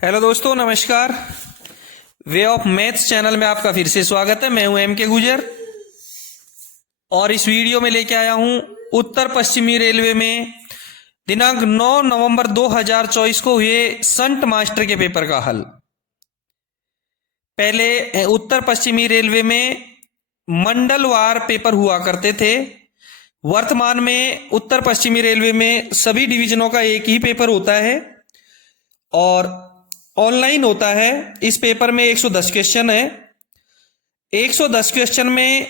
Hello दोस्तों, नमस्कार। Way of maths channel में आपका फिर से स्वागत है। मैं हूं एम के गुजर और इस वीडियो में लेके आया हूं उत्तर पश्चिमी रेलवे में दिनांक 9 नवंबर 2024 को हुए संट मास्टर के पेपर का हल। पहले उत्तर पश्चिमी रेलवे में मंडलवार पेपर हुआ करते थे। वर्तमान में उत्तर पश्चिमी रेलवे में सभी डिवीजनों का एक ही पेपर होता है और ऑनलाइन होता है। इस पेपर में 110 क्वेश्चन है। 110 क्वेश्चन में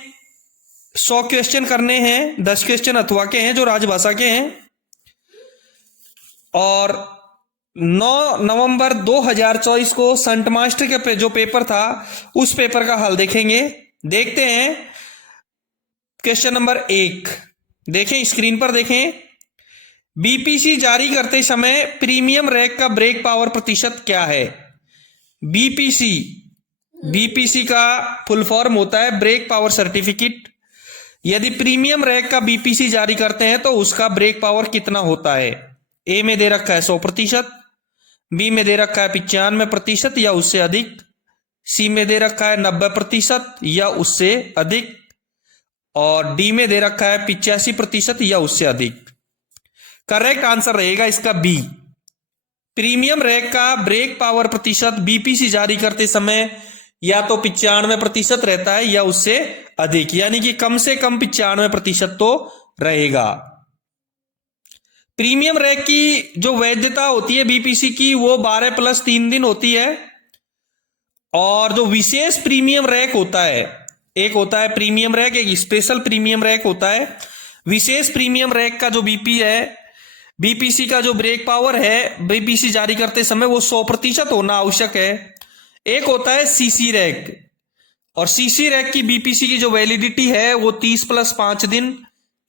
100 क्वेश्चन करने हैं। 10 क्वेश्चन अथवा के हैं जो राजभाषा के हैं। और 9 नवंबर 2024 को संट मास्टर के जो पेपर था उस पेपर का हल देखेंगे। देखते हैं क्वेश्चन नंबर 1। देखें, स्क्रीन पर देखें। बीपीसी जारी करते समय प्रीमियम रैक का ब्रेक पावर प्रतिशत क्या है? बीपीसी का फुल फॉर्म होता है ब्रेक पावर सर्टिफिकेट। यदि प्रीमियम रैक का बीपीसी जारी करते हैं तो उसका ब्रेक पावर कितना होता है? ए में दे रखा है 100%, बी में दे रखा है 95% या उससे अधिक, सी में दे रखा है 90% या उससे अधिक, और डी में दे रखा है 85% या उससे अधिक। करेक्ट आंसर रहेगा इसका बी। प्रीमियम रैक का ब्रेक पावर प्रतिशत बीपीसी जारी करते समय या तो 95% रहता है या उससे अधिक, यानी कि कम से कम 95% तो रहेगा। प्रीमियम रैक की जो वैधता होती है बीपीसी की वो 12+3 दिन होती है। और जो विशेष प्रीमियम रैक होता है, एक होता है प्रीमियम रैक, एक स्पेशल प्रीमियम रैक होता है। विशेष प्रीमियम रैक का जो बीपीसी का जो ब्रेक पावर है बीपीसी जारी करते समय वो 100% होना आवश्यक है। एक होता है सीसी रैक, और सीसी रैक की बीपीसी की जो वैलिडिटी है वो 30+5 दिन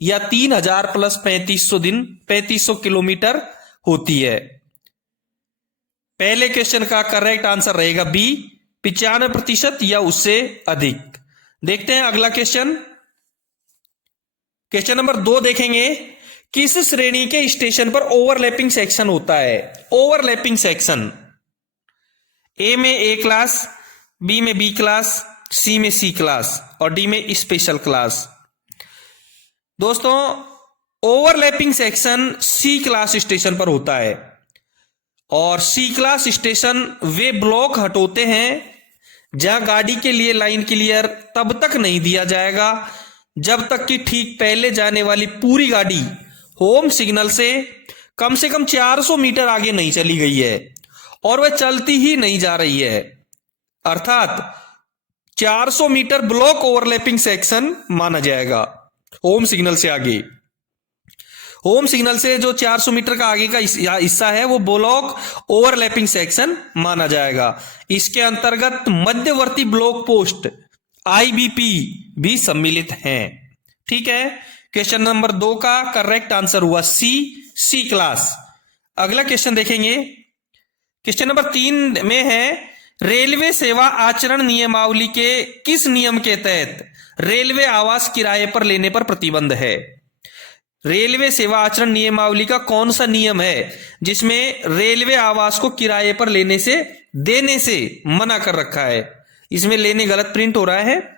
या 3000+3500 दिन, 3500 किलोमीटर होती है। पहले क्वेश्चन का करेक्ट आंसर रहेगा बी, 95% या उससे अधिक। देखते हैं अगला क्वेश्चन। क्वेश्चन नंबर 2 देखेंगे। किस श्रेणी के स्टेशन पर ओवरलैपिंग सेक्शन होता है? ओवरलैपिंग सेक्शन, ए में ए क्लास, बी में बी क्लास, सी में सी क्लास और डी में स्पेशल क्लास। दोस्तों, overlapping section C class station पर होता है। और सी क्लास स्टेशन वे ब्लॉक हटोते हैं जहां गाड़ी के लिए लाइन क्लियर तब तक नहीं दिया जाएगा जब तक कि ठीक पहले जाने वाली पूरी गाड़ी होम सिग्नल से कम 400 मीटर आगे नहीं चली गई है और वह चलती ही नहीं जा रही है। अर्थात 400 मीटर ब्लॉक ओवरलैपिंग सेक्शन माना जाएगा। होम सिग्नल से आगे, होम सिग्नल से जो 400 मीटर का आगे का हिस्सा है वो ब्लॉक ओवरलैपिंग सेक्शन माना जाएगा। इसके अंतर्गत मध्यवर्ती ब्लॉक पोस्ट आईबीपी भी सम्मिलित हैं। ठीक है, क्वेश्चन नंबर 2 का करेक्ट आंसर हुआ सी क्लास। अगला क्वेश्चन देखेंगे। क्वेश्चन नंबर 3 में है, रेलवे सेवा आचरण नियमावली के किस नियम के तहत रेलवे आवास किराए पर लेने पर प्रतिबंध है? रेलवे सेवा आचरण नियमावली का कौन सा नियम है जिसमें रेलवे आवास को किराए पर देने से मना कर रखा है? इसमें लेने गलत प्रिंट हो रहा है।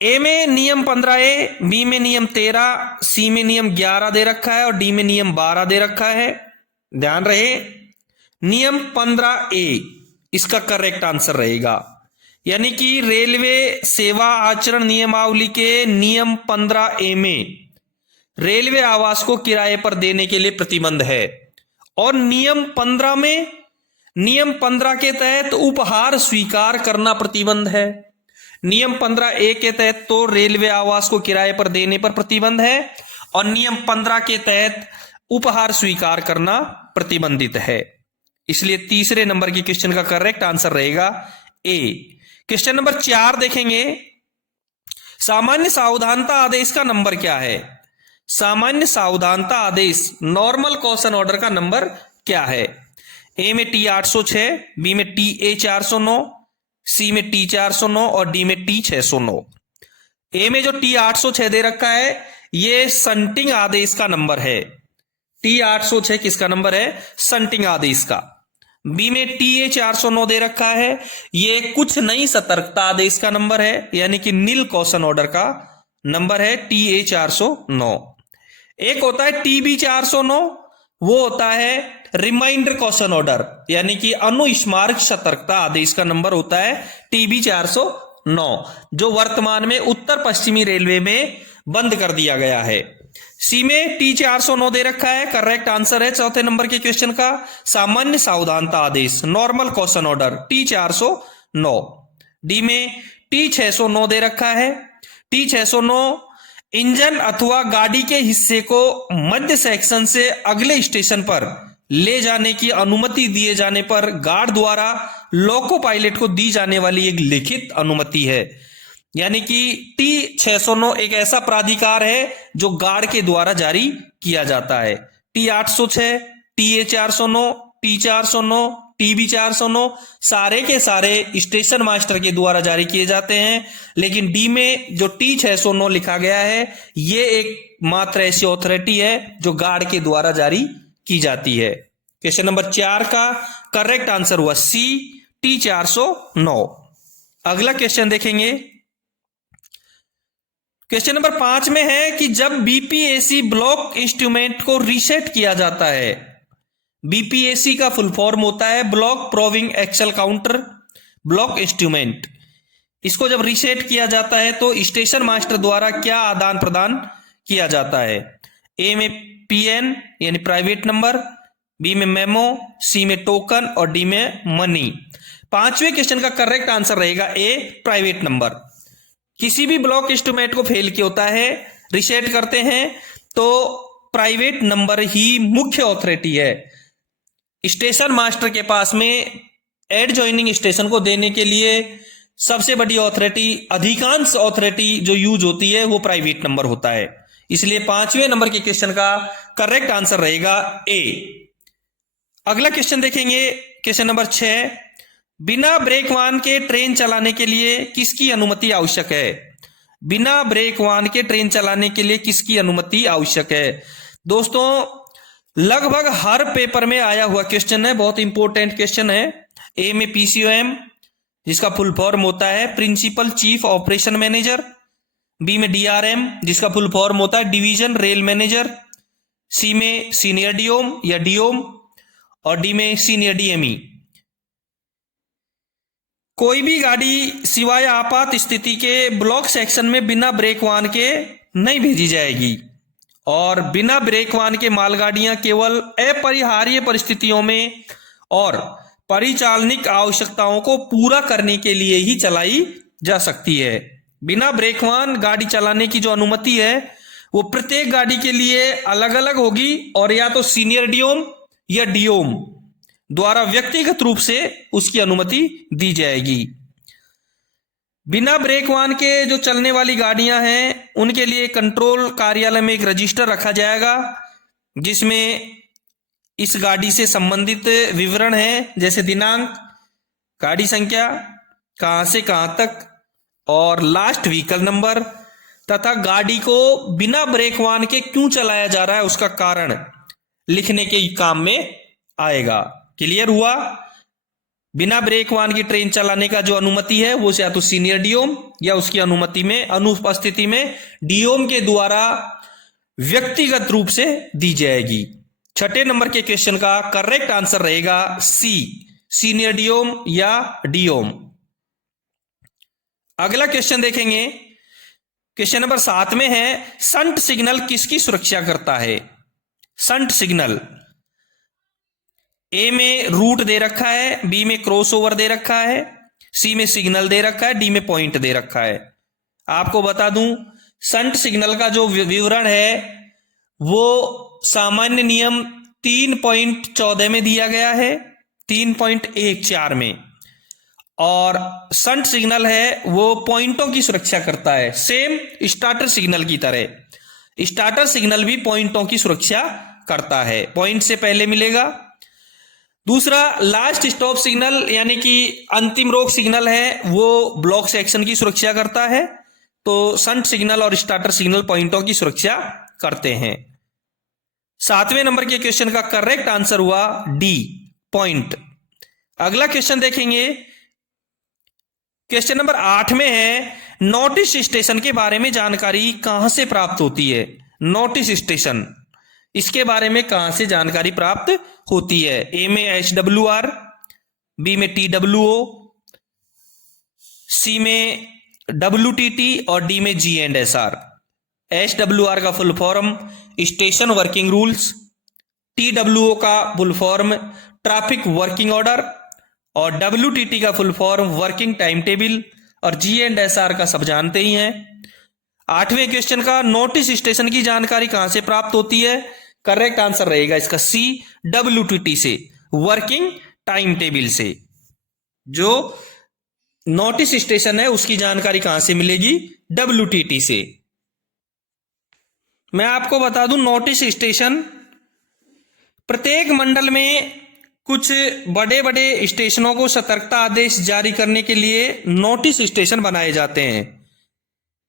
ए में नियम 15A, बी में नियम 13, सी में नियम 11 दे रखा है और डी में नियम 12 दे रखा है। ध्यान रहे, नियम 15A इसका करेक्ट आंसर रहेगा। यानी कि रेलवे सेवा आचरण नियमावली के नियम 15A में रेलवे आवास को किराए पर देने के लिए प्रतिबंध है। और नियम 15 के तहत उपहार स्वीकार करना प्रतिबंध है। नियम 15A के तहत तो रेलवे आवास को किराए पर देने पर प्रतिबंध है और नियम 15 के तहत उपहार स्वीकार करना प्रतिबंधित है। इसलिए तीसरे नंबर की क्वेश्चन का करेक्ट आंसर रहेगा ए। क्वेश्चन नंबर 4 देखेंगे। सामान्य सावधानता आदेश का नंबर क्या है? सामान्य सावधानता आदेश नॉर्मल कॉशन ऑर्डर का नंबर क्या है? ए में T806, बी में TA409, सी में T409 और डी में T609। ए में जो T806 दे रखा है ये संटिंग आदेश का नंबर है। T806 किसका नंबर है? संटिंग आदेश का। बी में TA 409 दे रखा है, ये कुछ नहीं सतर्कता आदेश का नंबर है, यानी कि नील कॉशन ऑर्डर का नंबर है TA 409। एक होता है TB 409, वो होता है रिमाइंडर कॉशन ऑर्डर, यानी कि अनुस्मारक सतर्कता आदेश का नंबर होता है TB 409, जो वर्तमान में उत्तर पश्चिमी रेलवे में बंद कर दिया गया है। सी में T 409 दे रखा है, करेक्ट आंसर है चौथे नंबर के क्वेश्चन का सामान्य सावधानता आदेश, normal caution order T 409। D में T 609 दे रखा है, T 609 इंजन अथवा गाड़ी के हिस्से को मध्य सेक्शन से अगले स्टेशन पर ले जाने की अनुमति दिए जाने पर गार्ड द्वारा लोको पायलट को दी जाने वाली एक लिखित अनुमति है, यानी कि T 609 एक ऐसा प्राधिकार है जो गार्ड के द्वारा जारी किया जाता है। T 806, TA 409, T 409, TB 409 सारे के सारे स्टेशन मास्टर के द्वारा जारी किए जाते हैं, लेकिन डी में जो T 609 लिखा गया है ये एक मात्र ऐसी अथॉरिटी है जो गार्ड के द्वारा जारी की जाती है। क्वेश्चन नंबर 4 का करेक्ट आंसर हुआ सी, T 409। अगला क्वेश्चन देखेंगे, क्वेश्चन नंबर 5 में है कि जब BPAC ब्लॉक इंस्ट्रूमेंट को रीसेट किया जाता है, BPAC का फुल फॉर्म होता है block proving axle counter block instrument. इसको जब रीसेट किया जाता है तो स्टेशन मास्टर द्वारा क्या आदान प्रदान किया जाता है? ए में PN यानी प्राइवेट नंबर, बी में मेमो, सी में टोकन और डी में मनी। 5वें क्वेश्चन का करेक्ट आंसर रहेगा ए, प्राइवेट नंबर। किसी भी ब्लॉक इंस्ट्रूमेंट को फेल किया होता है, रीसेट करते हैं तो प्राइवेट नंबर ही मुख्य अथॉरिटी है। स्टेशन मास्टर के पास में एड जॉइनिंग स्टेशन को देने के लिए सबसे बड़ी अथॉरिटी, अधिकांश अथॉरिटी जो यूज होती है वो प्राइवेट नंबर होता है, इसलिए 5वें नंबर के क्वेश्चन का करेक्ट आंसर रहेगा ए। अगला क्वेश्चन देखेंगे, क्वेश्चन नंबर 6, बिना ब्रेक वाहन के ट्रेन चलाने के लिए किसकी अनुमति आवश्यक है? बिना ब्रेक वाहन के ट्रेन चलाने के लिए किसकी अनुमति आवश्यक है? दोस्तों लगभग हर पेपर में आया हुआ क्वेश्चन है, बहुत इंपॉर्टेंट क्वेश्चन है। ए में PCOM जिसका फुल फॉर्म होता है principal chief operation manager, B में DRM जिसका फुल फॉर्म होता है डिवीजन रेल मैनेजर, सी में सीनियर DOM या DOM और डी में सीनियर DME। कोई भी गाड़ी सिवाय आपात स्थिति के ब्लॉक सेक्शन में बिना ब्रेक वाहन के नहीं भेजी जाएगी और बिना ब्रेक वाहन के मालगाड़ियां केवल अपरिहार्य परिस्थितियों में और परिचालनिक आवश्यकताओं को पूरा करने के लिए ही चलाई जा सकती है। बिना ब्रेक वाहन गाड़ी चलाने की जो अनुमति है वो प्रत्येक गाड़ी के लिए अलग अलग होगी और या तो सीनियर DOM या DOM द्वारा व्यक्तिगत रूप से उसकी अनुमति दी जाएगी। बिना ब्रेक वाहन के जो चलने वाली गाड़ियां हैं उनके लिए कंट्रोल कार्यालय में एक रजिस्टर रखा जाएगा जिसमें इस गाड़ी से संबंधित विवरण है, जैसे दिनांक, गाड़ी संख्या, कहां से कहां तक और लास्ट व्हीकल नंबर तथा गाड़ी को बिना ब्रेक वाहन के क्यों चलाया जा रहा है उसका कारण लिखने के काम में आएगा। क्लियर हुआ? बिना ब्रेक वाहन की ट्रेन चलाने का जो अनुमति है वो या तो सीनियर DOM या उसकी अनुमति में अनुपस्थिति में DOM के द्वारा व्यक्तिगत रूप से दी जाएगी। 6ठे नंबर के क्वेश्चन का करेक्ट आंसर रहेगा सी, सीनियर DOM या DOM। अगला क्वेश्चन देखेंगे, क्वेश्चन नंबर 7 में है संट सिग्नल किसकी सुरक्षा करता है? संट सिग्नल, ए में रूट दे रखा है, बी में क्रॉसओवर दे रखा है, सी में सिग्नल दे रखा है, डी में पॉइंट दे रखा है। आपको बता दूं संट सिग्नल का जो विवरण है वो सामान्य नियम 3.14 में दिया गया है, 3.14 में, और संट सिग्नल है वो पॉइंटों की सुरक्षा करता है, सेम स्टार्टर सिग्नल की तरह। स्टार्टर सिग्नल भी पॉइंटों की सुरक्षा करता है, पॉइंट से पहले मिलेगा। दूसरा लास्ट स्टॉप सिग्नल यानी कि अंतिम रोक सिग्नल है वो ब्लॉक सेक्शन की सुरक्षा करता है। तो संट सिग्नल और स्टार्टर सिग्नल पॉइंटों की सुरक्षा करते हैं। 7वें नंबर के क्वेश्चन का करेक्ट आंसर हुआ डी, पॉइंट। अगला क्वेश्चन देखेंगे, क्वेश्चन नंबर 8 में है नोटिस स्टेशन के बारे में जानकारी कहां से प्राप्त होती है। नोटिस स्टेशन, इसके बारे में कहां से जानकारी प्राप्त होती है। ए में HWR, बी में TWO, सी में WTT और डी में G&SR। HWR का full form station working rules, TWO का full form traffic working order और WTT का full form working time table और G&SR का सब जानते ही हैं। 8वें क्वेश्चन का नोटिस स्टेशन की जानकारी कहां से प्राप्त होती है। करेक्ट आंसर रहेगा इसका सी, WTT से, वर्किंग टाइम टेबल से। जो नोटिस स्टेशन है उसकी जानकारी कहां से मिलेगी, WTT से। मैं आपको बता दूं, नोटिस स्टेशन प्रत्येक मंडल में कुछ बड़े बड़े स्टेशनों को सतर्कता आदेश जारी करने के लिए नोटिस स्टेशन बनाए जाते हैं,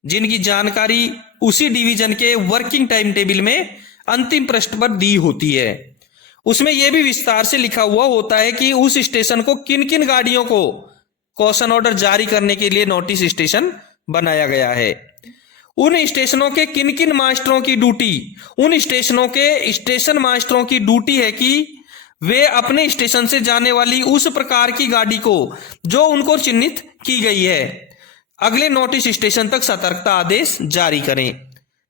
जिनकी जानकारी उसी डिवीजन के वर्किंग टाइम टेबल में अंतिम पृष्ठ पर दी होती है। उसमें यह भी विस्तार से लिखा हुआ होता है कि उस स्टेशन को किन किन गाड़ियों को कॉशन ऑर्डर जारी करने के लिए नोटिस स्टेशन बनाया गया है। उन स्टेशनों के किन किन मास्टरों की ड्यूटी, उन स्टेशनों के स्टेशन मास्टरों की ड्यूटी है कि वे अपने स्टेशन से जाने वाली उस प्रकार की गाड़ी को जो उनको चिन्हित की गई है अगले नोटिस स्टेशन तक सतर्कता आदेश जारी करें।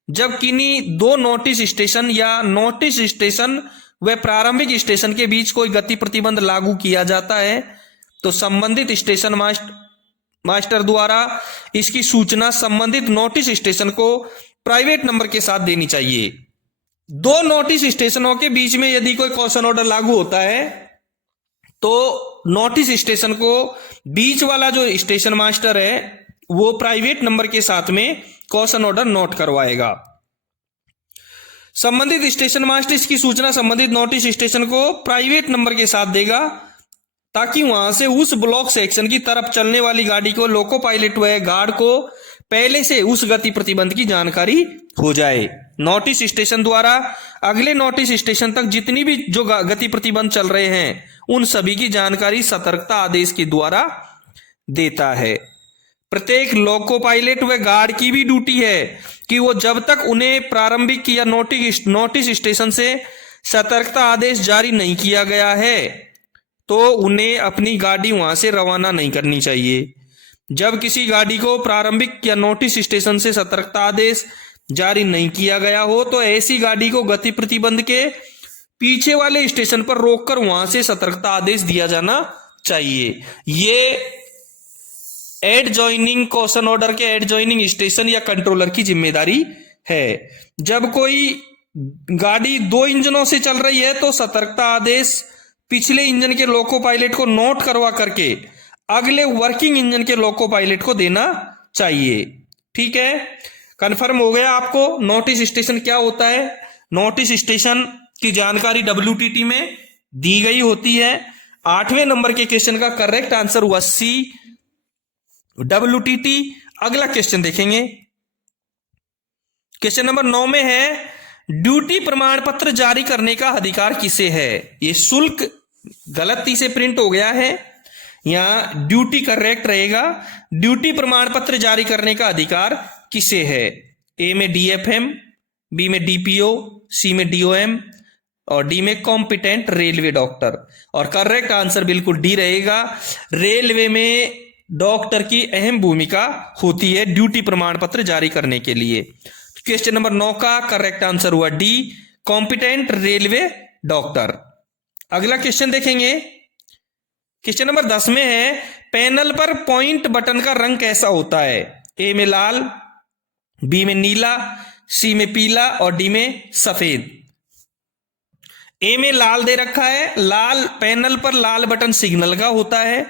जब किन्हीं दो नोटिस स्टेशन या नोटिस स्टेशन व प्रारंभिक स्टेशन के बीच कोई गति प्रतिबंध लागू किया जाता है तो संबंधित स्टेशन मास्टर द्वारा इसकी सूचना संबंधित नोटिस स्टेशन को प्राइवेट नंबर के साथ देनी चाहिए। दो नोटिस स्टेशनों के बीच में यदि कोई कॉशन ऑर्डर लागू होता है तो नोटिस स्टेशन को बीच वाला जो स्टेशन मास्टर है वो प्राइवेट नंबर के साथ में कॉशन ऑर्डर नोट करवाएगा। संबंधित स्टेशन मास्टर इसकी सूचना संबंधित नोटिस स्टेशन को प्राइवेट नंबर के साथ देगा ताकि वहां से उस ब्लॉक सेक्शन की तरफ चलने वाली गाड़ी को लोको पायलट व गार्ड को पहले से उस गति प्रतिबंध की जानकारी हो जाए। नोटिस स्टेशन द्वारा अगले नोटिस स्टेशन तक जितनी भी जो गति प्रतिबंध चल रहे हैं उन सभी की जानकारी सतर्कता आदेश के द्वारा देता है। प्रत्येक लोको पायलट व गार्ड की भी ड्यूटी है कि वो जब तक उन्हें प्रारंभिक या नोटिस स्टेशन से सतर्कता आदेश जारी नहीं किया गया है तो उन्हें अपनी गाड़ी वहां से रवाना नहीं करनी चाहिए। जब किसी गाड़ी को प्रारंभिक या नोटिस स्टेशन से सतर्कता आदेश जारी नहीं किया गया हो तो ऐसी गाड़ी को गति प्रतिबंध के पीछे वाले स्टेशन पर रोककर वहां से सतर्कता आदेश दिया जाना चाहिए। ये एडजॉइनिंग कॉशन ऑर्डर के एडजॉइनिंग स्टेशन या कंट्रोलर की जिम्मेदारी है। जब कोई गाड़ी दो इंजनों से चल रही है तो सतर्कता आदेश पिछले इंजन के लोको पायलट को नोट करवा करके अगले वर्किंग इंजन के लोको पायलट को देना चाहिए। ठीक है, कंफर्म हो गया आपको नोटिस स्टेशन क्या होता है। नोटिस स्टेशन की जानकारी WTT में दी गई होती है। 8वें नंबर के क्वेश्चन का करेक्ट आंसर हुआ सी, WTT। अगला क्वेश्चन देखेंगे, क्वेश्चन नंबर 9 में है ड्यूटी प्रमाण पत्र जारी करने का अधिकार किसे है। ये शुल्क गलती से प्रिंट हो गया है, यहां ड्यूटी करेक्ट रहेगा। ड्यूटी प्रमाण पत्र जारी करने का अधिकार किसे है। ए में DFM, बी में DPO, सी में DOM और डी में कॉम्पिटेंट रेलवे डॉक्टर। और करेक्ट आंसर बिल्कुल डी रहेगा। रेलवे में डॉक्टर की अहम भूमिका होती है ड्यूटी प्रमाण पत्र जारी करने के लिए। क्वेश्चन नंबर 9 का करेक्ट आंसर हुआ डी, कॉम्पिटेंट रेलवे डॉक्टर। अगला क्वेश्चन देखेंगे, क्वेश्चन नंबर 10 में है पैनल पर पॉइंट बटन का रंग कैसा होता है। ए में लाल, बी में नीला, सी में पीला और डी में सफेद। ए में लाल दे रखा है, लाल पैनल पर लाल बटन सिग्नल का होता है।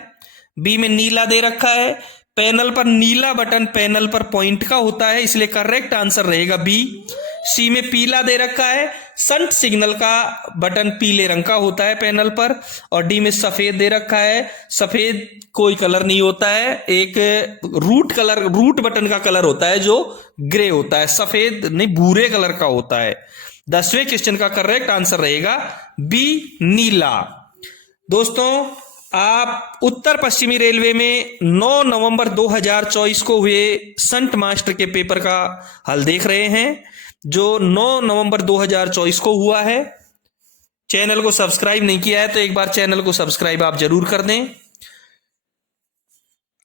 बी में नीला दे रखा है, पैनल पर नीला बटन पैनल पर पॉइंट का होता है, इसलिए करेक्ट आंसर रहेगा बी। सी में पीला दे रखा है, संट सिग्नल का बटन पीले रंग का होता है पैनल पर। और डी में सफेद दे रखा है, सफेद कोई कलर नहीं होता है, एक रूट बटन का कलर होता है जो ग्रे होता है, सफेद नहीं भूरे कलर का होता है। 10वें क्वेश्चन का करेक्ट आंसर रहेगा बी, नीला। दोस्तों आप उत्तर पश्चिमी रेलवे में 9 नवंबर 2024 को हुए संट मास्टर के पेपर का हल देख रहे हैं, जो 9 नवंबर 2024 को हुआ है। चैनल को सब्सक्राइब नहीं किया है तो एक बार चैनल को सब्सक्राइब आप जरूर कर दें।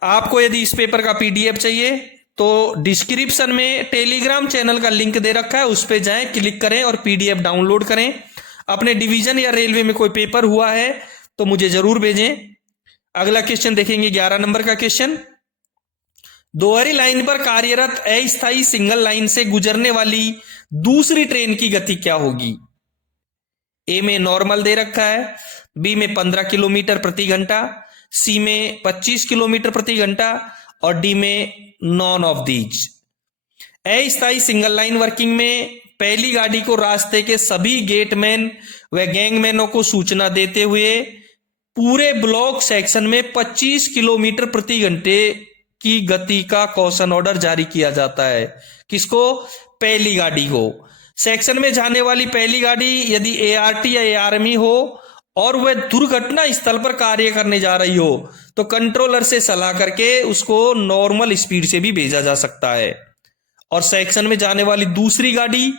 आपको यदि इस पेपर का पीडीएफ चाहिए तो डिस्क्रिप्शन में टेलीग्राम चैनल का लिंक दे रखा है, उस पर जाएं, क्लिक करें और पीडीएफ डाउनलोड करें। अपने डिवीजन या रेलवे में कोई पेपर हुआ है तो मुझे जरूर भेजें। अगला क्वेश्चन देखेंगे 11 नंबर का क्वेश्चन। दोहरी लाइन पर कार्यरत अस्थायी सिंगल लाइन से गुजरने वाली दूसरी ट्रेन की गति क्या होगी? ए में नॉर्मल दे रखा है, बी में 15 किलोमीटर प्रति घंटा, सी में 25 किलोमीटर प्रति घंटा और डी में नॉन ऑफ दीज। अस्थायी सिंगल लाइन वर्किंग में पहली गाड़ी को रास्ते के सभी गेटमैन व गैंगमैनों को सूचना देते हुए पूरे ब्लॉक सेक्शन में 25 किलोमीटर प्रति घंटे की गति का कॉशन ऑर्डर जारी किया जाता है। किसको? पहली गाड़ी को। सेक्शन में जाने वाली पहली गाड़ी यदि एआरटी या एआरएमई हो और वह दुर्घटना स्थल पर कार्य करने जा रही हो तो कंट्रोलर से सलाह करके उसको नॉर्मल स्पीड से भी भेजा जा सकता है। और सेक्शन में जाने वाली दूसरी गाड़ी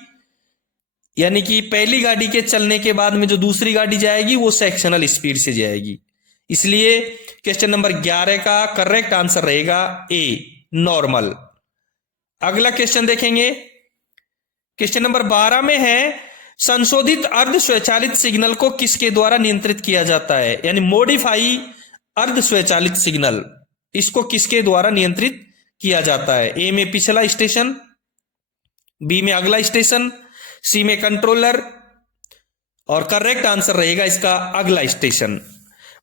यानी कि पहली गाड़ी के चलने के बाद में जो दूसरी गाड़ी जाएगी वो सेक्शनल स्पीड से जाएगी। इसलिए क्वेश्चन नंबर 11 का करेक्ट आंसर रहेगा ए, नॉर्मल। अगला क्वेश्चन देखेंगे, क्वेश्चन नंबर 12 में है संशोधित अर्ध स्वचालित सिग्नल को किसके द्वारा नियंत्रित किया जाता है? यानी मॉडिफाई अर्ध स्वचालित सिग्नल, इसको किसके द्वारा नियंत्रित किया जाता है? ए में पिछला स्टेशन, बी में अगला स्टेशन, सी में कंट्रोलर और करेक्ट आंसर रहेगा इसका अगला स्टेशन।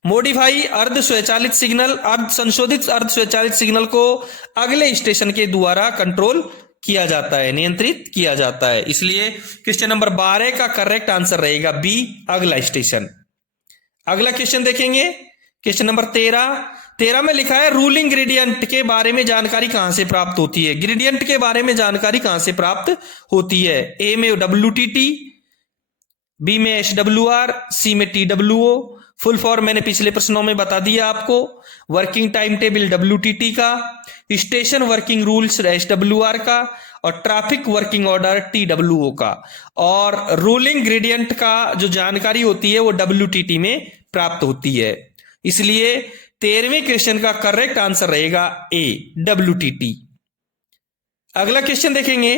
मॉडिफाई अर्ध स्वचालित सिग्नल, संशोधित अर्ध स्वचालित सिग्नल को अगले स्टेशन के द्वारा कंट्रोल किया जाता है, नियंत्रित किया जाता है। इसलिए क्वेश्चन नंबर 12 का करेक्ट आंसर रहेगा बी, अगला स्टेशन। अगला क्वेश्चन देखेंगे, क्वेश्चन नंबर 13 में लिखा है रूलिंग ग्रेडियंट के बारे में जानकारी कहां से प्राप्त होती है? ग्रेडियंट के बारे में जानकारी कहां से प्राप्त होती है? ए में WTT, बी में SWR, सी में TWO। फुल फॉर्म मैंने पिछले प्रश्नों में बता दिया आपको। वर्किंग टाइम टेबल WTT का, स्टेशन वर्किंग रूल्स SWR का और ट्रैफिक वर्किंग ऑर्डर TWO का। और रूलिंग ग्रेडियंट का जो जानकारी होती है वो WTT में प्राप्त होती है। इसलिए 13वें क्वेश्चन का करेक्ट आंसर रहेगा ए, WTT। अगला क्वेश्चन देखेंगे,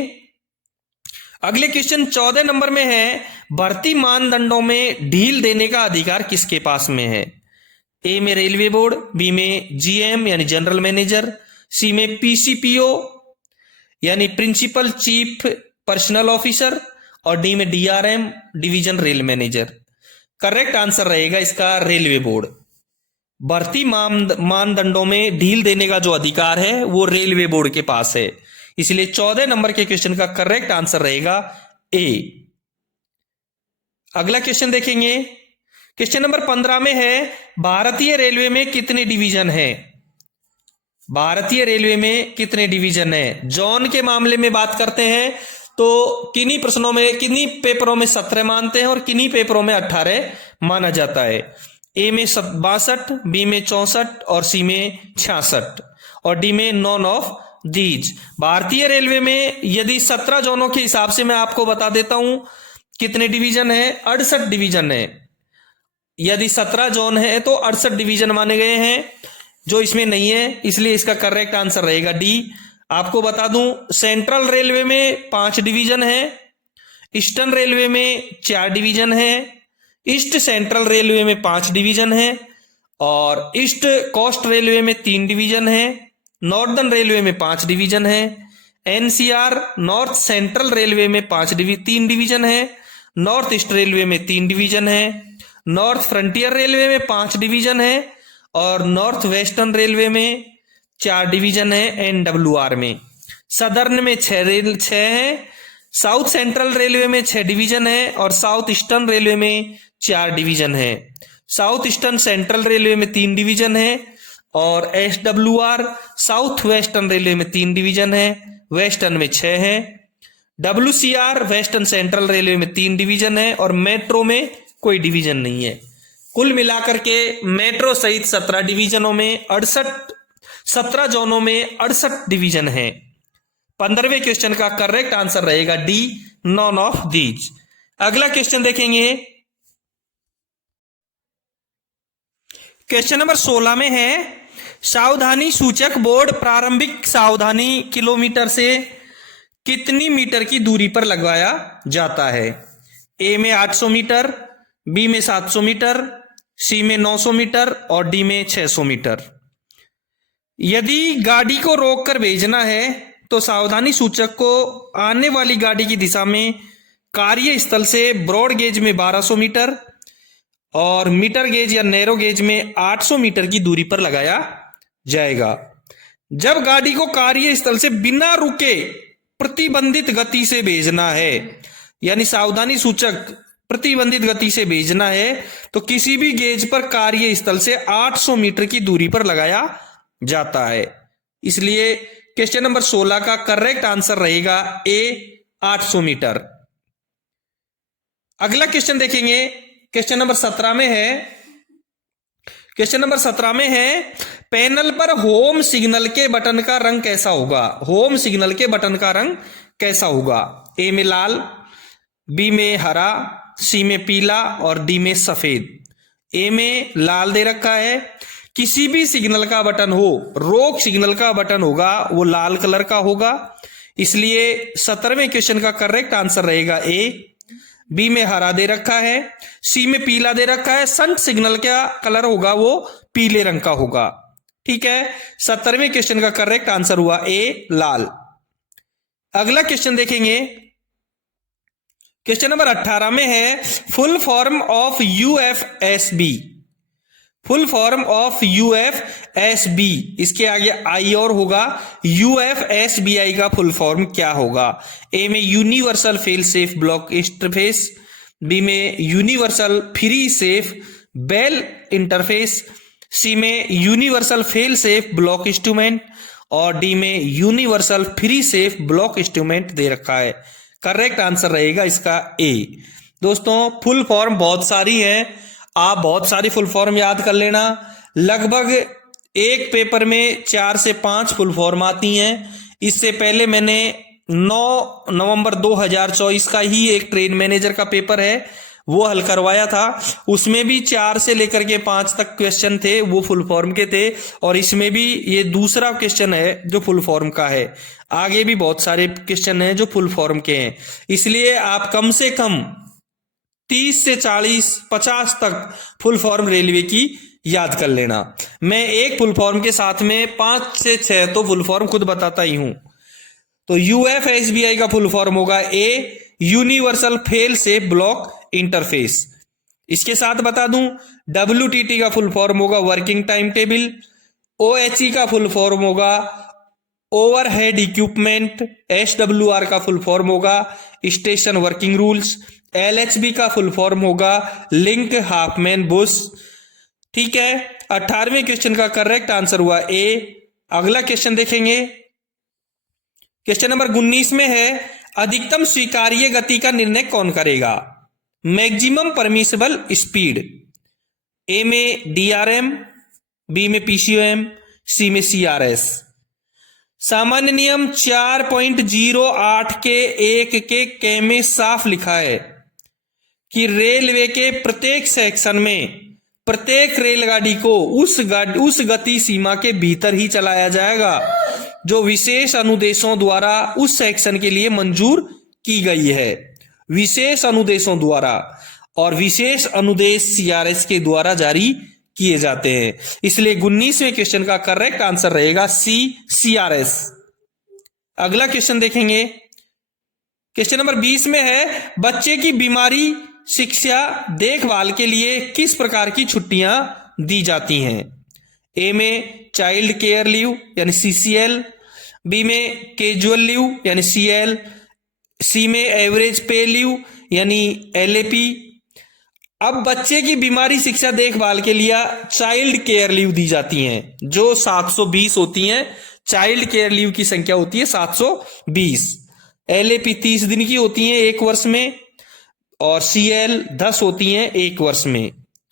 अगले क्वेश्चन 14 नंबर में है भर्ती मानदंडों में ढील देने का अधिकार किसके पास में है? ए में रेलवे बोर्ड, बी में GM यानी जनरल मैनेजर, सी में PCPO यानी प्रिंसिपल चीफ पर्सनल ऑफिसर और डी में DRM division rail manager. Correct answer रहेगा इसका रेलवे बोर्ड। भर्ती मानदंडों में ढील देने का जो अधिकार है वो रेलवे बोर्ड के पास है। इसलिए 14 नंबर के क्वेश्चन का करेक्ट आंसर रहेगा ए। अगला क्वेश्चन देखेंगे, क्वेश्चन नंबर 15 में है भारतीय रेलवे में कितने डिवीजन है? भारतीय रेलवे में कितने डिवीजन है? जोन के मामले में बात करते हैं तो किन्हीं प्रश्नों में, किन्हीं पेपरों में 17 मानते हैं और किन्हीं पेपरों में 18 माना जाता है। ए में 62, बी में 64 और सी में 66 और डी में नॉन ऑफ दीज। भारतीय रेलवे में यदि 17 जोनों के हिसाब से मैं आपको बता देता हूं कितने डिवीजन है, 68 डिवीजन है। यदि 17 जोन है तो 68 डिवीजन माने गए हैं, जो इसमें नहीं है, इसलिए इसका करेक्ट आंसर रहेगा डी। आपको बता दूं सेंट्रल रेलवे में 5 डिवीजन है, ईस्टर्न रेलवे में 4 डिवीजन है, ईस्ट सेंट्रल रेलवे में 5 डिवीजन है और ईस्ट कोस्ट रेलवे में 3 डिवीजन है, नॉर्दर्न रेलवे में 5 डिवीजन है, NCR नॉर्थ सेंट्रल रेलवे में 3 डिवीजन है, नॉर्थ ईस्ट रेलवे में 3 डिवीजन है, नॉर्थ फ्रंटियर रेलवे में 5 डिवीजन है और नॉर्थ वेस्टर्न रेलवे में 4 डिवीजन है NWR में। सदर्न में 6 है, साउथ सेंट्रल रेलवे में 6 डिवीजन है और साउथ ईस्टर्न रेलवे में 4 डिवीजन है। साउथ ईस्टर्न सेंट्रल रेलवे में 3 डिवीजन है और SWR साउथ वेस्टर्न रेलवे में 3 डिवीजन है, वेस्टर्न में 6 है। WCR वेस्टर्न सेंट्रल रेलवे में 3 डिवीजन है और मेट्रो में कोई डिवीजन नहीं है। कुल मिलाकर के मेट्रो सहित 17 डिवीजनों में 17 जोनों में 68 डिवीजन है। 15वें क्वेश्चन का करेक्ट आंसर रहेगा डी, नॉन ऑफ दीज। अगला क्वेश्चन देखेंगे, क्वेश्चन नंबर 16 में है सावधानी सूचक बोर्ड प्रारंभिक सावधानी किलोमीटर से कितनी मीटर की दूरी पर लगवाया जाता है? ए में 800 मीटर, बी में 700 मीटर, सी में 900 मीटर और डी में 600 मीटर। यदि गाड़ी को रोककर भेजना है तो सावधानी सूचक को आने वाली गाड़ी की दिशा में कार्यस्थल से ब्रॉड गेज में 1200 मीटर और मीटर गेज या नैरो गेज में 800 मीटर की दूरी पर लगाया जाएगा। जब गाड़ी को कार्यस्थल से बिना रुके प्रतिबंधित गति से भेजना है, यानी सावधानी सूचक प्रतिबंधित गति से भेजना है, तो किसी भी गेज पर कार्यस्थल से 800 मीटर की दूरी पर लगाया जाता है। इसलिए क्वेश्चन नंबर 16 का करेक्ट आंसर रहेगा ए, 800 मीटर। अगला क्वेश्चन देखेंगे, क्वेश्चन नंबर 17 में है, क्वेश्चन नंबर 17 में है पैनल पर होम सिग्नल के बटन का रंग कैसा होगा? होम सिग्नल के बटन का रंग कैसा होगा? ए में लाल, बी में हरा, सी में पीला और डी में सफेद। ए में लाल दे रखा है, किसी भी सिग्नल का बटन हो, रोक सिग्नल का बटन होगा वो लाल कलर का होगा, इसलिए 17वें क्वेश्चन का करेक्ट आंसर रहेगा ए। बी में हरा दे रखा है, सी में पीला दे रखा है, संट सिग्नल का कलर होगा वो पीले रंग का होगा। ठीक है, 17वें क्वेश्चन का करेक्ट आंसर हुआ ए, लाल। अगला क्वेश्चन देखेंगे, क्वेश्चन नंबर 18 में है full form of UFSB. Full form of UFSB, इसके आगे आई और होगा, यूएफएसबीआई का फुल फॉर्म क्या होगा? ए में universal fail safe block interface, B में universal free safe bell interface, C में universal fail safe block instrument और डी में universal free safe block instrument दे रखा है। करेक्ट आंसर रहेगा इसका ए। दोस्तों फुल फॉर्म बहुत सारी है, आप बहुत सारी फुल फॉर्म याद कर लेना। लगभग एक पेपर में 4 से 5 फुल फॉर्म आती हैं। इससे पहले मैंने 9 नवंबर 2024 का ही एक ट्रेन मैनेजर का पेपर है वो हल करवाया था, उसमें भी 4 से लेकर के 5 तक क्वेश्चन थे वो फुल फॉर्म के थे, और इसमें भी ये दूसरा क्वेश्चन है जो फुल फॉर्म का है। आगे भी बहुत सारे क्वेश्चन हैं जो फुल फॉर्म के हैं, इसलिए आप कम से कम 30 से 40 50 तक फुल फॉर्म रेलवे की याद कर लेना। मैं एक फुल फॉर्म के साथ में 5 से 6 तो फुल फॉर्म खुद बताता ही हूं। तो यूएफएसबीआई का फुल फॉर्म होगा A, universal fail safe block interface. इसके साथ बता दूं डब्ल्यूटीटी का फुल फॉर्म होगा वर्किंग टाइम टेबल, ओएचई का फुल फॉर्म होगा ओवरहेड इक्विपमेंट, एसडब्ल्यूआर का फुल फॉर्म होगा स्टेशन वर्किंग रूल्स, एलएचबी का फुल फॉर्म होगा लिंक हाफमैन बुश। ठीक है, 18वें क्वेश्चन का करेक्ट आंसर हुआ ए। अगला क्वेश्चन देखेंगे, क्वेश्चन नंबर 19 में है अधिकतम स्वीकार्य गति का निर्णय कौन करेगा? Maximum permissible speed. ए में डीआरएम, बी में पीसीओएम, सी में सीआरएस। सामान्य नियम 4.08 के 1 के क में साफ लिखा है कि रेलवे के प्रत्येक सेक्शन में प्रत्येक रेलगाड़ी को उस गति सीमा के भीतर ही चलाया जाएगा जो विशेष अनुदेशों द्वारा उस सेक्शन के लिए मंजूर की गई है। विशेष अनुदेशों द्वारा, और विशेष अनुदेश सीआरएस के द्वारा जारी किए जाते हैं, इसलिए 19वें क्वेश्चन का करेक्ट आंसर रहेगा सी, सीआरएस। अगला क्वेश्चन देखेंगे, क्वेश्चन नंबर 20 में है बच्चे की बीमारी शिक्षा देखभाल के लिए किस प्रकार की छुट्टियां दी जाती हैं? ए में चाइल्ड केयर लीव यानी सीसीएल, बी में कैजुअल लीव यानी सीएल, सी में एवरेज पे लीव यानी एलएपी। अब बच्चे की बीमारी शिक्षा देखभाल के लिए चाइल्ड केयर लीव दी जाती हैं जो 720 होती हैं। चाइल्ड केयर लीव की संख्या होती है 720। एलएपी 30 दिन की होती हैं 1 वर्ष में, और सीएल 10 होती हैं 1 वर्ष में।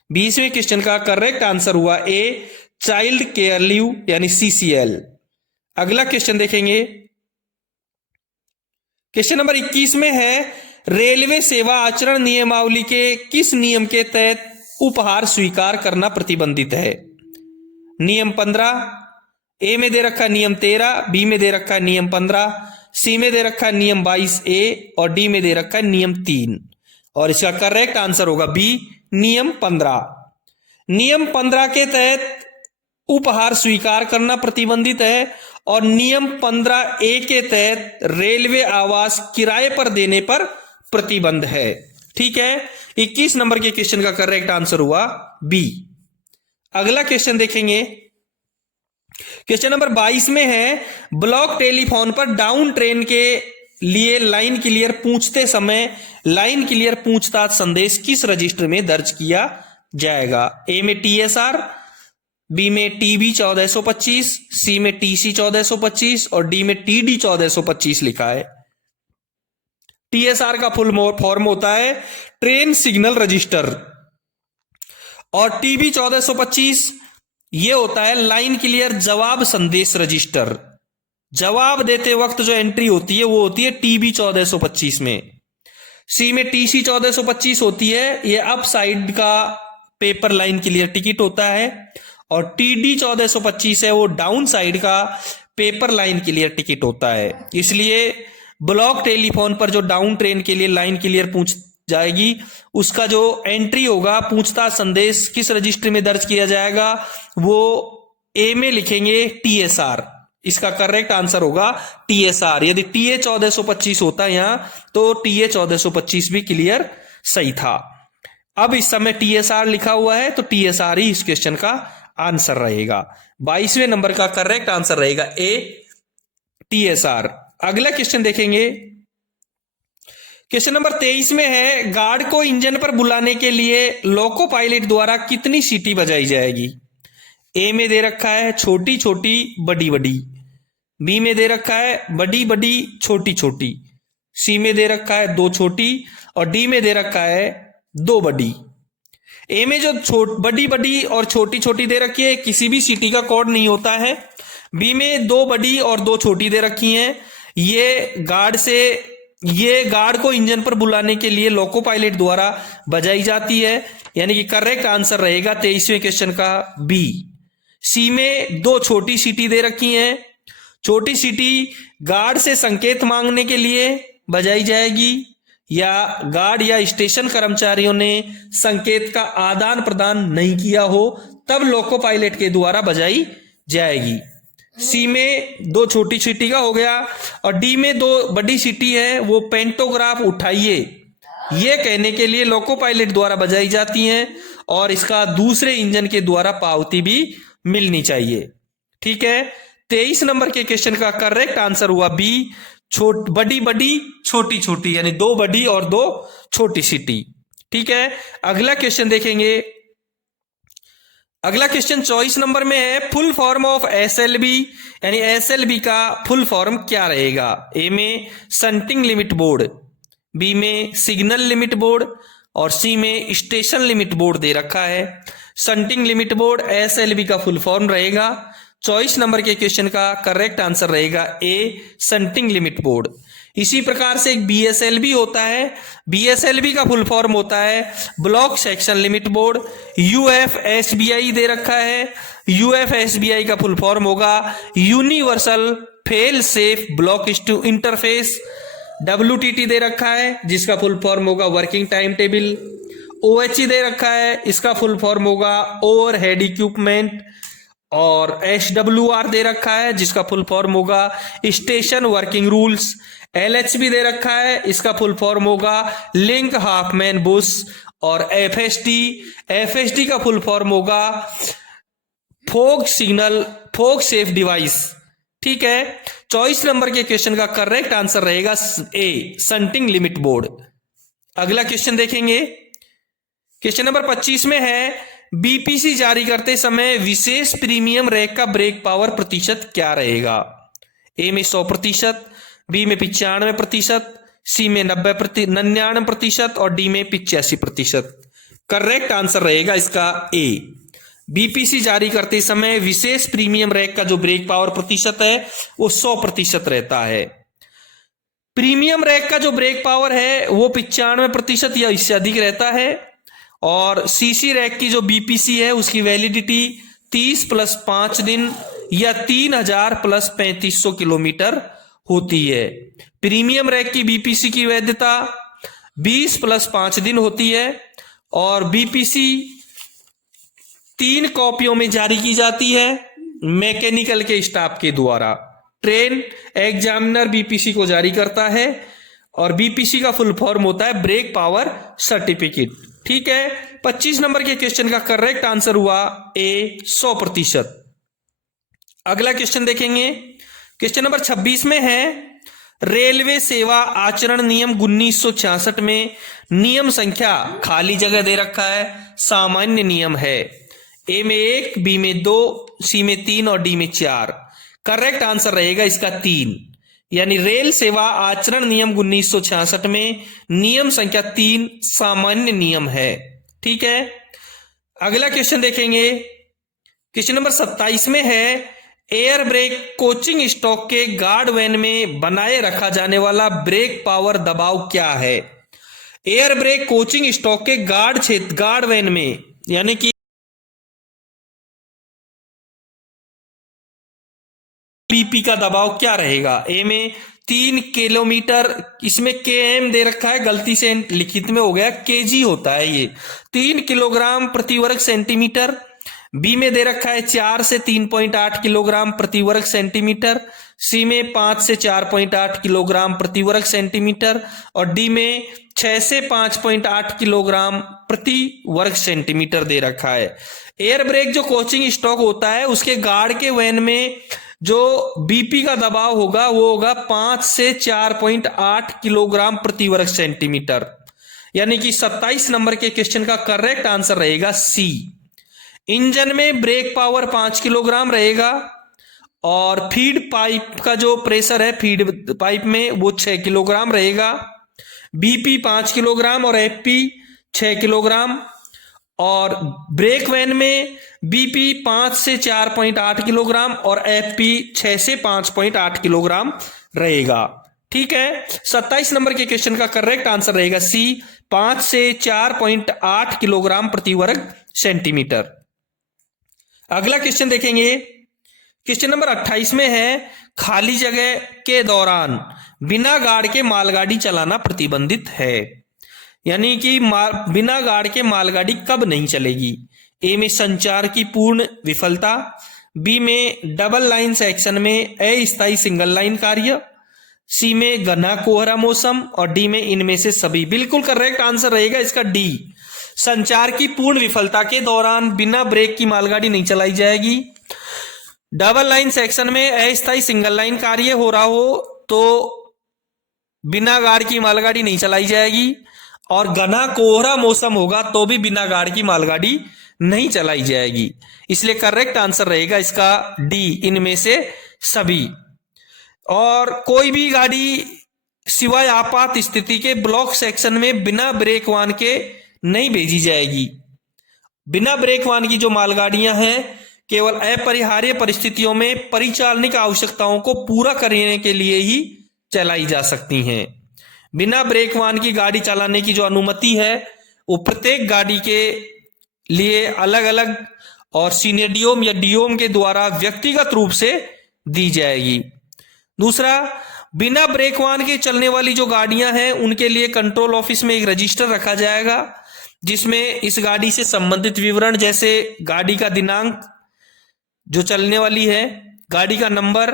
20वें क्वेश्चन का करेक्ट आंसर हुआ ए, चाइल्ड केयर लीव यानी CCL। अगला क्वेश्चन देखेंगे, क्वेश्चन नंबर 21 में है रेलवे सेवा आचरण नियमावली के किस नियम के तहत उपहार स्वीकार करना प्रतिबंधित है? नियम 15, ए में दे रखा नियम 13, बी में दे रखा नियम 15, सी में दे रखा नियम 22A और डी में दे रखा नियम 3। और इसका करेक्ट आंसर होगा बी, नियम 15। नियम 15 के तहत उपहार स्वीकार करना प्रतिबंधित है और नियम 15A के तहत रेलवे आवास किराए पर देने पर प्रतिबंध है। ठीक है, 21 नंबर के क्वेश्चन का करेक्ट आंसर हुआ बी। अगला क्वेश्चन देखेंगे, क्वेश्चन नंबर 22 में है ब्लॉक टेलीफोन पर डाउन ट्रेन के लिए लाइन क्लियर पूछते समय लाइन क्लियर पूछताछ संदेश किस रजिस्टर में दर्ज किया जाएगा? ए में TSR, बी में TB 1425, सी में TC 1425 और डी में TD 1425 लिखा है। TSR का फुल फॉर्म होता है ट्रेन सिग्नल रजिस्टर और TB 1425 ये होता है लाइन क्लियर जवाब संदेश रजिस्टर। जवाब देते वक्त जो एंट्री होती है वो होती है TB 1425 में। सी में TC 1425 होती है, ये अप साइड का पेपर लाइन क्लियर टिकट होता है और TD 1425 है, वो डाउन साइड का पेपर लाइन क्लियर टिकट होता है। इसलिए ब्लॉक टेलीफोन पर जो डाउन ट्रेन के लिए लाइन क्लियर पूछ जाएगी उसका जो एंट्री होगा पूछताछ संदेश किस रजिस्टर में दर्ज किया जाएगा, वो ए में लिखेंगे TSR। इसका करेक्ट आंसर होगा TSR। यदि TA 1425 होता यहां तो TA 1425 भी क्लियर सही था। अब इस समय TSR लिखा हुआ है तो TSR ही इस क्वेश्चन का आंसर रहेगा। 22वें नंबर का करेक्ट आंसर रहेगा ए, TSR। अगला क्वेश्चन देखेंगे, क्वेश्चन नंबर 23 में है गार्ड को इंजन पर बुलाने के लिए लोको पायलट द्वारा कितनी सीटी बजाई जाएगी? ए में दे रखा है छोटी छोटी बड़ी बड़ी, बी में दे रखा है बड़ी बड़ी छोटी छोटी, सी में दे रखा है 2 छोटी और डी में दे रखा है 2 बड़ी। ए में जो बड़ी बड़ी और छोटी छोटी दे रखी है किसी भी सिटी का कोड नहीं होता है। बी में 2 बड़ी और 2 छोटी दे रखी हैं, ये गार्ड को इंजन पर बुलाने के लिए लोको पायलट द्वारा बजाई जाती है, यानी कि करेक्ट आंसर रहेगा 23वें क्वेश्चन का बी। सी में 2 छोटी सीटी दे रखी हैं, छोटी सीटी गार्ड से संकेत मांगने के लिए बजाई जाएगी या गार्ड या स्टेशन कर्मचारियों ने संकेत का आदान प्रदान नहीं किया हो तब लोको पायलट के द्वारा बजाई जाएगी। सी में 2 छोटी सीटी का हो गया और डी में 2 बड़ी सीटी है, वो पेंटोग्राफ उठाइए ये कहने के लिए लोको पायलट द्वारा बजाई जाती हैं और इसका दूसरे इंजन के द्वारा पावती भी मिलनी चाहिए। ठीक है, 23 नंबर के क्वेश्चन का करेक्ट आंसर हुआ बी, बड़ी बड़ी छोटी छोटी, यानी 2 बड़ी और 2 छोटी सीटी। ठीक है, अगला क्वेश्चन देखेंगे। अगला क्वेश्चन 24 नंबर में है फुल फॉर्म ऑफ SLB, यानी SLB का फुल फॉर्म क्या रहेगा? ए में शंटिंग लिमिट बोर्ड, बी में सिग्नल लिमिट बोर्ड और सी में स्टेशन लिमिट बोर्ड दे रखा है। शंटिंग लिमिट बोर्ड SLB का फुल फॉर्म रहेगा। 24 नंबर के क्वेश्चन का करेक्ट आंसर रहेगा ए, शंटिंग लिमिट बोर्ड। इसी प्रकार से एक BSLB होता है, BSLB का फुल फॉर्म होता है block section limit board. UFSBI दे रखा है, UFSBI का फुल फॉर्म होगा universal fail safe block interface. WTT दे रखा है जिसका फुल फॉर्म होगा वर्किंग टाइम टेबल। OHE दे रखा है, इसका फुल फॉर्म होगा ओवरहेड इक्विपमेंट। और SWR दे रखा है जिसका फुल फॉर्म होगा स्टेशन वर्किंग रूल्स। LHB दे रखा है, इसका फुल फॉर्म होगा लिंक हाफमैन बुश। और FSD का फुल फॉर्म होगा फोग सेफ डिवाइस। ठीक है, 24 नंबर के क्वेश्चन का करेक्ट आंसर रहेगा ए, शंटिंग लिमिट बोर्ड। अगला क्वेश्चन देखेंगे, क्वेश्चन नंबर 25 में है BPC जारी करते समय विशेष प्रीमियम रैक का ब्रेक पावर प्रतिशत क्या रहेगा? ए में 100%, बी में 95%, सी में 99% और डी में 85%। करेक्ट आंसर रहेगा इसका ए। बीपीसी जारी करते समय विशेष प्रीमियम रैक का जो ब्रेक पावर प्रतिशत है वो 100% रहता है। प्रीमियम रैक का जो ब्रेक पावर है वो 95% या इससे अधिक रहता है। और सीसी रैक की जो बीपीसी है उसकी वैलिडिटी 30 + 5 दिन या 3000 + 3500 किलोमीटर होती है। प्रीमियम रैक की बीपीसी की वैधता 20 + 5 दिन होती है और बीपीसी 3 कॉपियों में जारी की जाती है मैकेनिकल के स्टाफ के द्वारा। ट्रेन एग्जामिनर बीपीसी को जारी करता है और बीपीसी का फुल फॉर्म होता है ब्रेक पावर सर्टिफिकेट। ठीक है, 25 नंबर के क्वेश्चन का करेक्ट आंसर हुआ ए 100%। अगला क्वेश्चन देखेंगे, क्वेश्चन नंबर 26 में है रेलवे सेवा आचरण नियम 1966 में नियम संख्या खाली जगह दे रखा है, सामान्य नियम है। ए में 1, बी में 2, सी में 3 और डी में 4। करेक्ट आंसर रहेगा इसका 3, यानी रेल सेवा आचरण नियम 1966 में नियम संख्या 3 सामान्य नियम है। ठीक है, अगला क्वेश्चन देखेंगे, क्वेश्चन नंबर 27 में है एयर ब्रेक कोचिंग स्टॉक के गार्ड वैन में बनाए रखा जाने वाला ब्रेक पावर दबाव क्या है। एयर ब्रेक कोचिंग स्टॉक के गार्ड वैन में यानी कि पीपी का दबाव क्या रहेगा। ए में 3 किलोमीटर, इसमें केएम दे रखा है, गलती से लिखित में हो गया केजी होता है ये, 3 किलोग्राम प्रति वर्ग सेंटीमीटर। बी में दे रखा है 4 से 3.8 किलोग्राम प्रति वर्ग सेंटीमीटर, सी में 5 से 4.8 किलोग्राम प्रति वर्ग सेंटीमीटर और डी में 6 से 5.8 किलोग्राम प्रति वर्ग सेंटीमीटर दे रखा है। एयर ब्रेक जो कोचिंग स्टॉक होता है उसके गार्ड के वैन में जो बीपी का दबाव होगा वो होगा 5 से 4.8 किलोग्राम प्रति वर्ग सेंटीमीटर, यानी कि 27 नंबर के क्वेश्चन का करेक्ट आंसर रहेगा सी। इंजन में ब्रेक पावर 5 किलोग्राम रहेगा और फीड पाइप का जो प्रेशर है फीड पाइप में वो 6 किलोग्राम रहेगा। बीपी 5 किलोग्राम और एफपी 6 किलोग्राम और ब्रेक वैन में बीपी 5 से 4.8 किलोग्राम और एफपी 6 से 5.8 किलोग्राम रहेगा। ठीक है, 27 नंबर के क्वेश्चन का करेक्ट आंसर रहेगा सी, 5 से 4.8 किलोग्राम प्रति वर्ग सेंटीमीटर। अगला क्वेश्चन देखेंगे, क्वेश्चन नंबर 28 में है खाली जगह के दौरान बिना गार्ड के मालगाड़ी चलाना प्रतिबंधित है, यानी कि बिना गार्ड के मालगाड़ी कब नहीं चलेगी। ए में संचार की पूर्ण विफलता, बी में डबल लाइन सेक्शन में अस्थायी सिंगल लाइन कार्य, सी में घना कोहरा मौसम और डी में इनमें से सभी। बिल्कुल करेक्ट आंसर रहेगा इसका डी, संचार की पूर्ण विफलता के दौरान बिना ब्रेक की मालगाड़ी नहीं चलाई जाएगी। डबल लाइन सेक्शन में अस्थायी सिंगल लाइन कार्य हो रहा हो तो बिना गार्ड की मालगाड़ी नहीं चलाई जाएगी और घना कोहरा मौसम होगा तो भी बिना गार्ड की मालगाड़ी नहीं चलाई जाएगी। इसलिए करेक्ट आंसर रहेगा इसका डी, इनमें से सभी। और कोई भी गाड़ी सिवाय आपात स्थिति के ब्लॉक सेक्शन में बिना ब्रेक वाहन के नहीं भेजी जाएगी। बिना ब्रेक वाहन की जो मालगाड़ियां हैं केवल अपरिहार्य परिस्थितियों में परिचालनिक आवश्यकताओं को पूरा करने के लिए ही चलाई जा सकती हैं। बिना ब्रेक वाहन की गाड़ी चलाने की जो अनुमति है वो प्रत्येक गाड़ी के लिए अलग अलग और सीनेडियोम या डियोम के द्वारा व्यक्तिगत रूप से दी जाएगी। दूसरा, बिना ब्रेक वाहन के चलने वाली जो गाड़ियां हैं उनके लिए कंट्रोल ऑफिस में एक रजिस्टर रखा जाएगा जिसमें इस गाड़ी से संबंधित विवरण जैसे गाड़ी का दिनांक जो चलने वाली है, गाड़ी का नंबर,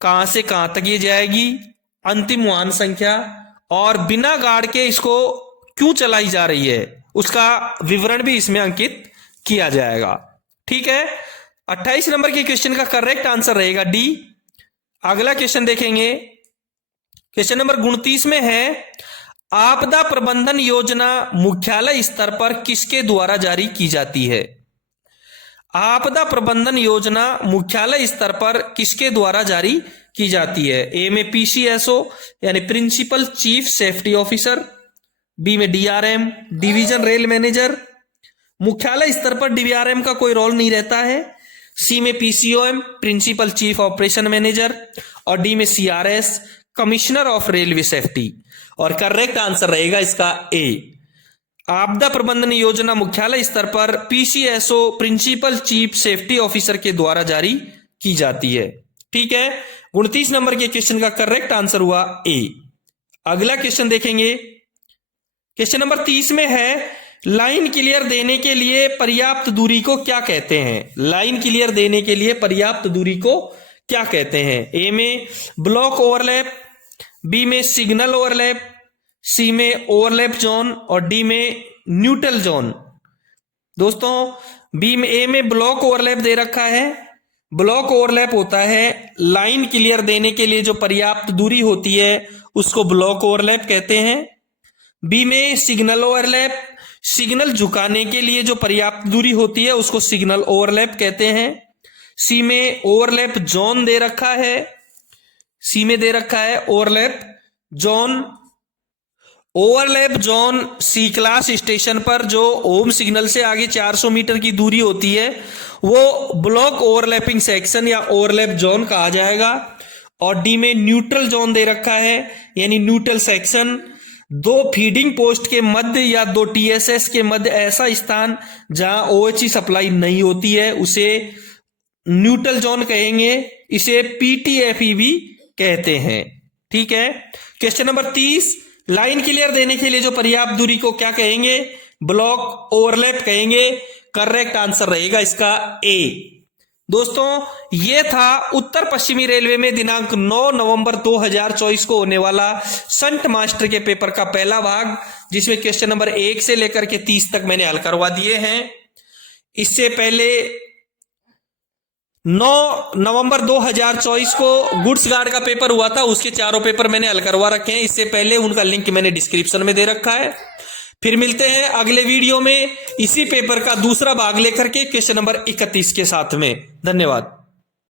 कहां से कहां तक ये जाएगी, अंतिम वाहन संख्या और बिना गार्ड के इसको क्यों चलाई जा रही है उसका विवरण भी इसमें अंकित किया जाएगा। ठीक है, 28 नंबर के क्वेश्चन का करेक्ट आंसर रहेगा डी। अगला क्वेश्चन देखेंगे, क्वेश्चन नंबर 29 में है आपदा प्रबंधन योजना मुख्यालय स्तर पर किसके द्वारा जारी की जाती है। आपदा प्रबंधन योजना मुख्यालय स्तर पर किसके द्वारा जारी की जाती है। ए में पीसीएसओ यानी principal chief safety officer, B में डीआरएम डिवीजन रेल मैनेजर, मुख्यालय स्तर पर डीआरएम का कोई रोल नहीं रहता है। सी में पीसीओएम प्रिंसिपल चीफ ऑपरेशन मैनेजर, और डी में CRS commissioner of railway safety. और करेक्ट आंसर रहेगा इसका ए। आपदा प्रबंधन योजना मुख्यालय स्तर पर पीसीएसओ प्रिंसिपल चीफ सेफ्टी ऑफिसर के द्वारा जारी की जाती है। ठीक है, 29 नंबर के क्वेश्चन का करेक्ट आंसर हुआ ए। अगला क्वेश्चन देखेंगे, क्वेश्चन नंबर 30 में है लाइन क्लियर देने के लिए पर्याप्त दूरी को क्या कहते हैं। लाइन क्लियर देने के लिए पर्याप्त दूरी को क्या कहते हैं। ए में ब्लॉक ओवरलैप, बी में सिग्नल ओवरलैप, सी में ओवरलैप जोन, और डी में न्यूट्रल जोन। दोस्तों बी में ए में ब्लॉक ओवरलैप दे रखा है। ब्लॉक ओवरलैप होता है लाइन क्लियर देने के लिए जो पर्याप्त दूरी होती है उसको ब्लॉक ओवरलैप कहते हैं। बी में सिग्नल ओवरलैप, सिग्नल झुकाने के लिए जो पर्याप्त दूरी होती है उसको सिग्नल ओवरलैप कहते हैं। सी में ओवरलैप जोन दे रखा है, सी में दे रखा है ओवरलैप जोन। ओवरलैप जोन सी क्लास स्टेशन पर जो होम सिग्नल से आगे 400 मीटर की दूरी होती है वो ब्लॉक ओवरलैपिंग सेक्शन या ओवरलैप जोन कहा जाएगा। और डी में न्यूट्रल जोन दे रखा है, यानी न्यूट्रल सेक्शन। दो फीडिंग पोस्ट के मध्य या दो टीएसएस के मध्य ऐसा स्थान जहां ओएचई सप्लाई नहीं होती है उसे न्यूट्रल जोन कहेंगे। इसे पीटीएफई भी कहते हैं। ठीक है, क्वेश्चन नंबर 30, लाइन क्लियर देने के लिए जो पर्याप्त दूरी को क्या कहेंगे, ब्लॉक ओवरलैप कहेंगे। करेक्ट आंसर रहेगा इसका ए। दोस्तों ये था उत्तर पश्चिमी रेलवे में दिनांक 9 नवंबर 2024 को होने वाला संट मास्टर के पेपर का पहला भाग, जिसमें क्वेश्चन नंबर 1 से लेकर के 30 तक मैंने हल करवा दिए हैं। इससे पहले 9 नवंबर 2024 को गुड्स गार्ड का पेपर हुआ था, उसके चारों पेपर मैंने हल करवा रखे हैं। इससे पहले उनका लिंक मैंने डिस्क्रिप्शन में दे रखा है। फिर मिलते हैं अगले वीडियो में इसी पेपर का दूसरा भाग लेकर के क्वेश्चन नंबर 31 के साथ में। धन्यवाद।